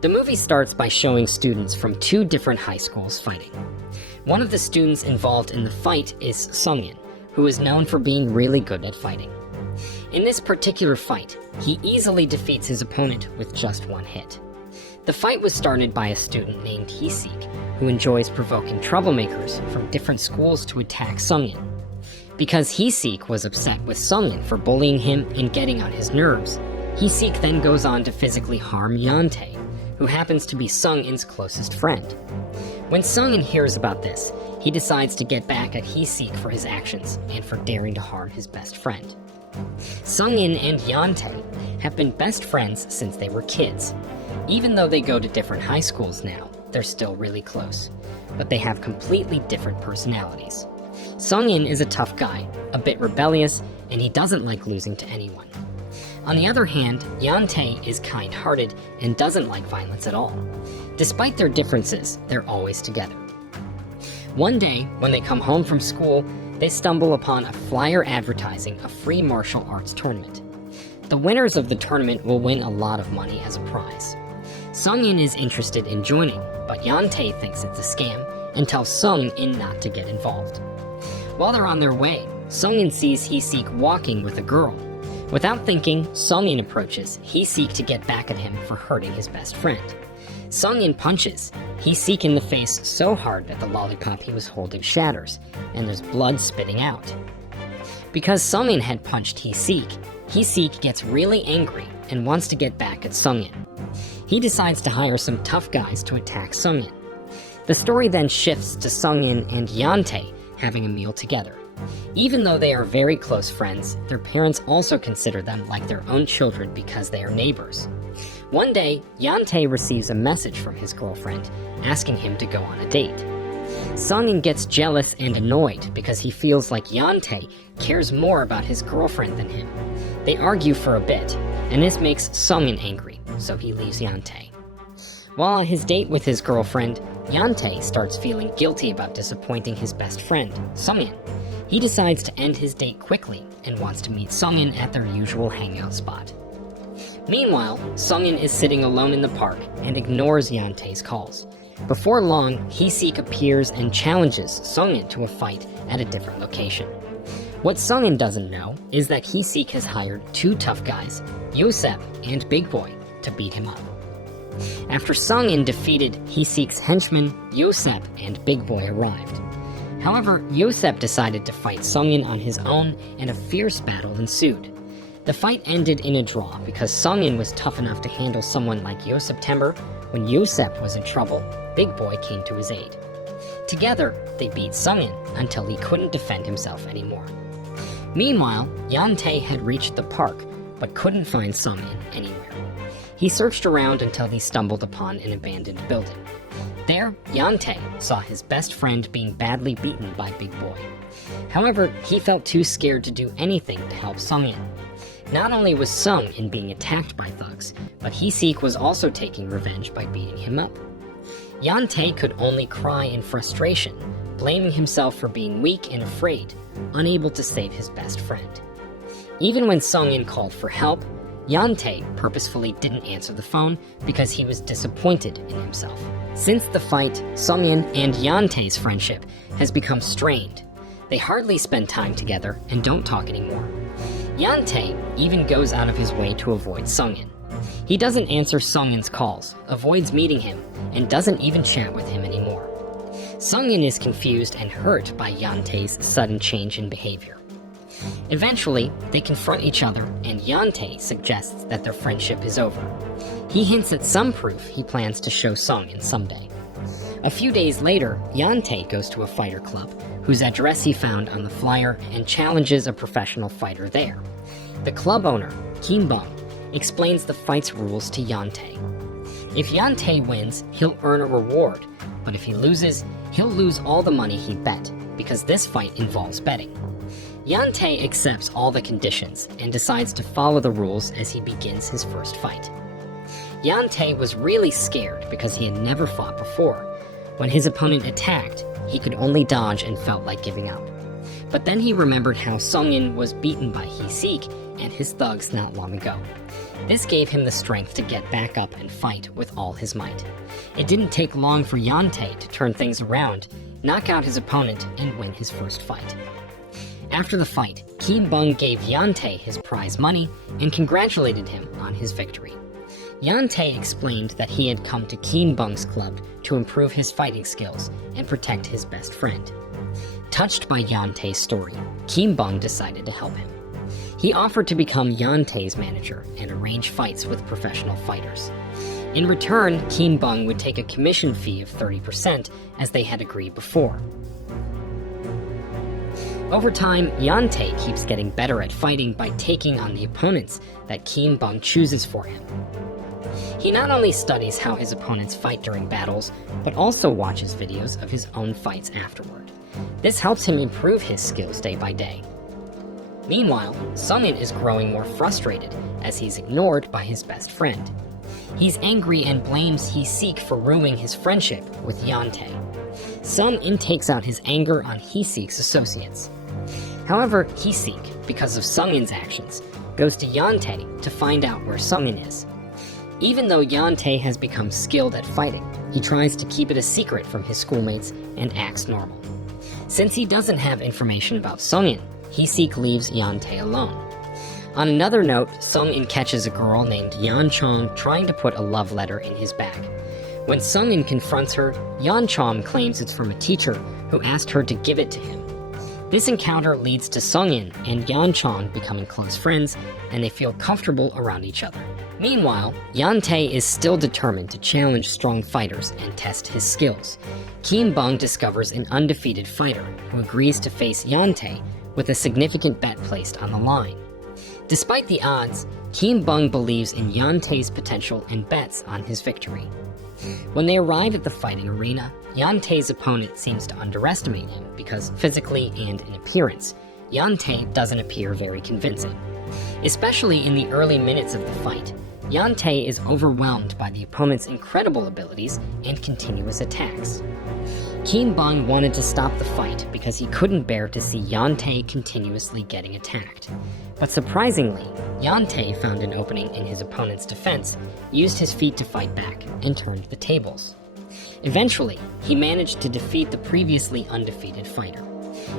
The movie starts by showing students from two different high schools fighting. One of the students involved in the fight is Seung In, who is known for being really good at fighting. In this particular fight, he easily defeats his opponent with just one hit. The fight was started by a student named Hye-sik, who enjoys provoking troublemakers from different schools to attack Seung In. Because Hye-sik was upset with Seung In for bullying him and getting on his nerves, Hye-sik then goes on to physically harm Hyeon Tae, who happens to be Seung In's closest friend. When Seung In hears about this, he decides to get back at Hye-sik for his actions and for daring to harm his best friend. Seung In and Hyeon Tae have been best friends since they were kids. Even though they go to different high schools now, they're still really close, but they have completely different personalities. Seung In is a tough guy, a bit rebellious, and he doesn't like losing to anyone. On the other hand, Hyeon Tae is kind-hearted and doesn't like violence at all. Despite their differences, they're always together. One day, when they come home from school, they stumble upon a flyer advertising a free martial arts tournament. The winners of the tournament will win a lot of money as a prize. Seung In is interested in joining, but Hyeon Tae thinks it's a scam and tells Seung In not to get involved. While they're on their way, Seung In sees Hye-sik walking with a girl. Without thinking, Seung In approaches Hye-sik to get back at him for hurting his best friend. Seung In punches Hye-sik in the face so hard that the lollipop he was holding shatters, and there's blood spitting out. Because Seung In had punched Hye-sik, Hye-sik gets really angry and wants to get back at Seung In. He decides to hire some tough guys to attack Seung In. The story then shifts to Seung In and Hyeon Tae having a meal together. Even though they are very close friends, their parents also consider them like their own children because they are neighbors. One day, Hyeon Tae receives a message from his girlfriend asking him to go on a date. Seung In gets jealous and annoyed because he feels like Hyeon Tae cares more about his girlfriend than him. They argue for a bit, and this makes Seung In angry, so he leaves Hyeon Tae. While on his date with his girlfriend, Hyeon Tae starts feeling guilty about disappointing his best friend, Seung In. He decides to end his date quickly and wants to meet Seung In at their usual hangout spot. Meanwhile, Seung In is sitting alone in the park and ignores Hyeon Tae's calls. Before long, Hye-sik appears and challenges Seung In to a fight at a different location. What Seung In doesn't know is that Hye-sik has hired two tough guys, Yosep and Big Boy, to beat him up. After Seung In defeated Hye-sik's henchmen, Yosep and Big Boy arrived. However, Yosep decided to fight Seung In on his own, and a fierce battle ensued. The fight ended in a draw because Seung In was tough enough to handle someone like Yoseptember. When Yosep was in trouble, Big Boy came to his aid. Together, they beat Seung In until he couldn't defend himself anymore. Meanwhile, Hyeon Tae had reached the park, but couldn't find Seung In anywhere. He searched around until he stumbled upon an abandoned building. There, Hyeon Tae saw his best friend being badly beaten by Big Boy. However, he felt too scared to do anything to help Seung In. Not only was Seung In being attacked by thugs, but Hye-sik was also taking revenge by beating him up. Hyeon Tae could only cry in frustration, blaming himself for being weak and afraid, unable to save his best friend. Even when Seung In called for help, Hyeon Tae purposefully didn't answer the phone because he was disappointed in himself. Since the fight, Seung In and Hyeon Tae's friendship has become strained. They hardly spend time together and don't talk anymore. Hyeon Tae even goes out of his way to avoid Seung In. He doesn't answer Seung In's calls, avoids meeting him, and doesn't even chat with him anymore. Seung In is confused and hurt by Hyeon Tae's sudden change in behavior. Eventually, they confront each other, and Hyeon Tae suggests that their friendship is over. He hints at some proof he plans to show Seung In someday. A few days later, Hyeon Tae goes to a fighter club, whose address he found on the flyer, and challenges a professional fighter there. The club owner, Kim Bum, explains the fight's rules to Hyeon Tae. If Hyeon Tae wins, he'll earn a reward, but if he loses, he'll lose all the money he bet, because this fight involves betting. Hyeon Tae accepts all the conditions and decides to follow the rules as he begins his first fight. Hyeon Tae was really scared because he had never fought before. When his opponent attacked, he could only dodge and felt like giving up. But then he remembered how Seung In was beaten by Hye-sik and his thugs not long ago. This gave him the strength to get back up and fight with all his might. It didn't take long for Hyeon Tae to turn things around, knock out his opponent, and win his first fight. After the fight, Kim Bung gave Hyeon Tae his prize money and congratulated him on his victory. Hyeon Tae explained that he had come to Kim Bung's club to improve his fighting skills and protect his best friend. Touched by Hyeon Tae's story, Kim Bung decided to help him. He offered to become Hyeon Tae's manager and arrange fights with professional fighters. In return, Kim Bung would take a commission fee of 30% as they had agreed before. Over time, Hyeon Tae keeps getting better at fighting by taking on the opponents that Kim Bung chooses for him. He not only studies how his opponents fight during battles, but also watches videos of his own fights afterward. This helps him improve his skills day by day. Meanwhile, Seung In is growing more frustrated as he's ignored by his best friend. He's angry and blames Hee-seek for ruining his friendship with Hyeon Tae. Seung In takes out his anger on Hee-seek's associates. However, Hee-seek, because of Seung In's actions, goes to Hyeon Tae to find out where Seung In is. Even though Hyeon Tae has become skilled at fighting, he tries to keep it a secret from his schoolmates and acts normal. Since he doesn't have information about Seung In, Hee-seek leaves Hyeon Tae alone. On another note, Seung In catches a girl named Yeon Chong trying to put a love letter in his bag. When Seung In confronts her, Yeon Chong claims it's from a teacher who asked her to give it to him. This encounter leads to Seung In and Yeon Chong becoming close friends, and they feel comfortable around each other. Meanwhile, Hyeon Tae is still determined to challenge strong fighters and test his skills. Kim Bung discovers an undefeated fighter who agrees to face Hyeon Tae with a significant bet placed on the line. Despite the odds, Kim Bung believes in Hyeon Tae's potential and bets on his victory. When they arrive at the fighting arena, Hyeon Tae's opponent seems to underestimate him because physically and in appearance, Hyeon Tae doesn't appear very convincing. Especially in the early minutes of the fight, Hyeon Tae is overwhelmed by the opponent's incredible abilities and continuous attacks. Kim Bung wanted to stop the fight because he couldn't bear to see Hyeon Tae continuously getting attacked. But surprisingly, Hyeon Tae found an opening in his opponent's defense, used his feet to fight back, and turned the tables. Eventually, he managed to defeat the previously undefeated fighter.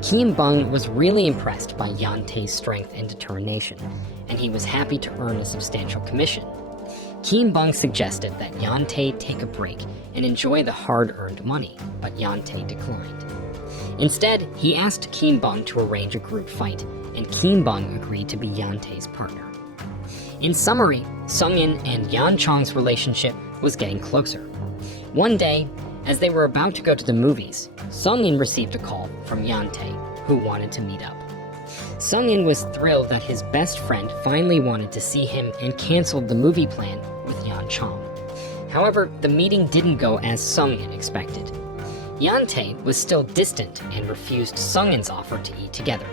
Kim Bung was really impressed by Hyeon Tae's strength and determination, and he was happy to earn a substantial commission. Kim Bung suggested that Hyeon Tae take a break and enjoy the hard-earned money, but Hyeon Tae declined. Instead, he asked Kim Bung to arrange a group fight, and Kim Bung agreed to be Hyeon Tae's partner. In summary, Seung In and Yeon Chong's relationship was getting closer. One day, as they were about to go to the movies, Seung In received a call from Hyeon Tae, who wanted to meet up. Seung In was thrilled that his best friend finally wanted to see him and canceled the movie plan with Yeon Chong. However, the meeting didn't go as Seung In expected. Hyeon Tae was still distant and refused Seung In's offer to eat together.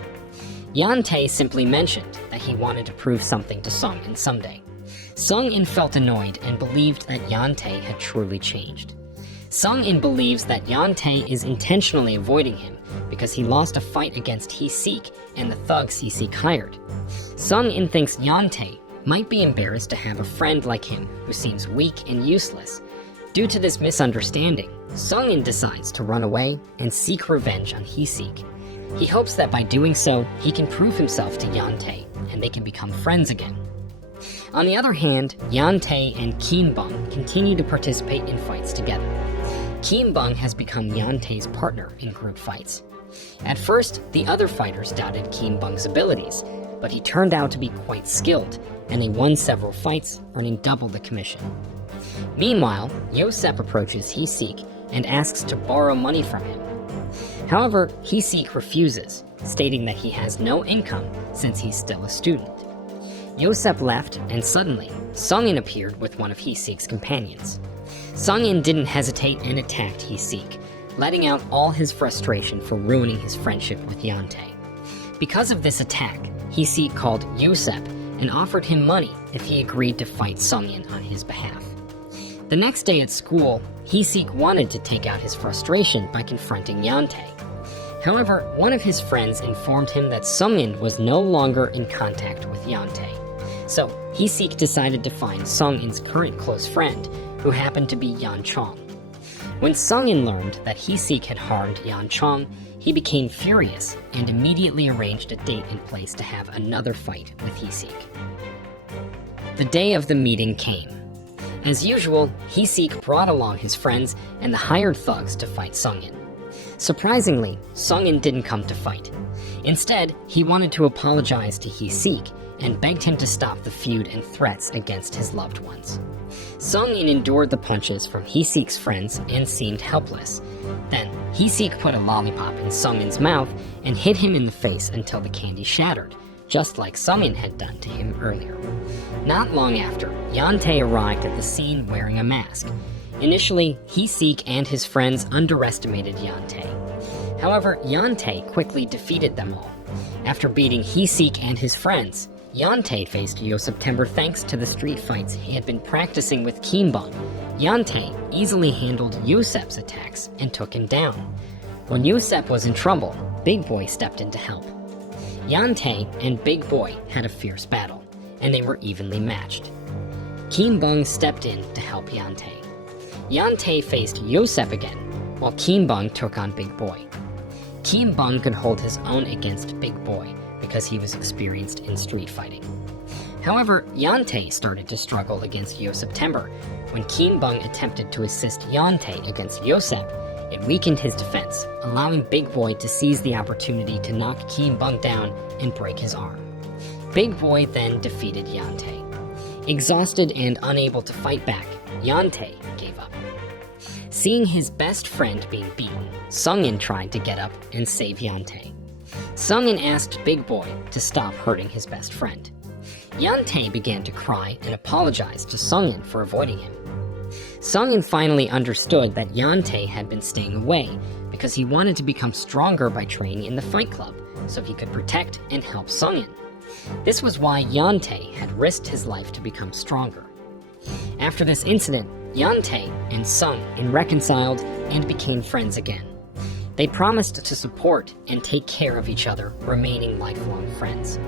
Hyeon Tae simply mentioned that he wanted to prove something to Seung In someday. Seung In felt annoyed and believed that Hyeon Tae had truly changed. Seung In believes that Hyeon Tae is intentionally avoiding him because he lost a fight against Hee-seek and the thugs Hee-seek hired. Seung In thinks Hyeon Tae might be embarrassed to have a friend like him who seems weak and useless. Due to this misunderstanding, Seung In decides to run away and seek revenge on Hee-seek. He hopes that by doing so, he can prove himself to Hyeon Tae and they can become friends again. On the other hand, Hyeon Tae and Kim Bung continue to participate in fights together. Kim Bung has become Hyeon Tae's partner in group fights. At first, the other fighters doubted Kim Bung's abilities, but he turned out to be quite skilled, and they won several fights, earning double the commission. Meanwhile, Yosep approaches Hee-seek and asks to borrow money from him. However, Hee-seek refuses, stating that he has no income since he's still a student. Yosep left, and suddenly, Seung In appeared with one of Hee-seek's companions. Seung In didn't hesitate and attacked Hee-seek, letting out all his frustration for ruining his friendship with Hyeon Tae. Because of this attack, Hee-seek called Yosep and offered him money if he agreed to fight Seung In on his behalf. The next day at school, Hee-seek wanted to take out his frustration by confronting Hyeon Tae. However, one of his friends informed him that Seung In was no longer in contact with Hyeon Tae. So, Hee-seek decided to find Seung In's current close friend, who happened to be Yeon Chong. When Seung In learned that Hee-seek had harmed Yeon Chong, he became furious and immediately arranged a date in place to have another fight with Hee-seek. The day of the meeting came. As usual, Hee-seek brought along his friends and the hired thugs to fight Seung In. Surprisingly, Seung In didn't come to fight. Instead, he wanted to apologize to Hee-seek and begged him to stop the feud and threats against his loved ones. Seung In endured the punches from Hee-seek's friends and seemed helpless. Then, Hee-seek put a lollipop in Seung In's mouth and hit him in the face until the candy shattered, just like Seung In had done to him earlier. Not long after, Hyeon Tae arrived at the scene wearing a mask. Initially, Hee-seek and his friends underestimated Hyeon Tae. However, Hyeon Tae quickly defeated them all. After beating Hee-seek and his friends, Hyeon Tae faced Hyeon September thanks to the street fights he had been practicing with Kim Bung. Hyeon Tae easily handled Yosep's attacks and took him down. When Yosep was in trouble, Big Boy stepped in to help. Hyeon Tae and Big Boy had a fierce battle, and they were evenly matched. Kim Bung stepped in to help Hyeon Tae. Hyeon Tae faced Yosep again, while Kim Bung took on Big Boy. Kim Bung could hold his own against Big Boy because he was experienced in street fighting. However, Hyeon Tae started to struggle against Hyeon September. When Kim Bung attempted to assist Hyeon Tae against Yosep, it weakened his defense, allowing Big Boy to seize the opportunity to knock Kim Bung down and break his arm. Big Boy then defeated Hyeon Tae. Exhausted and unable to fight back, Hyeon Tae gave up. Seeing his best friend being beaten, Seung In tried to get up and save Hyeon Tae. Seung In asked Big Boy to stop hurting his best friend. Hyeon Tae began to cry and apologized to Seung In for avoiding him. Seung In finally understood that Hyeon Tae had been staying away because he wanted to become stronger by training in the Fight Club so he could protect and help Seung In. This was why Hyeon Tae had risked his life to become stronger. After this incident, Hyeon Tae and Seung In reconciled and became friends again. They promised to support and take care of each other, remaining lifelong friends.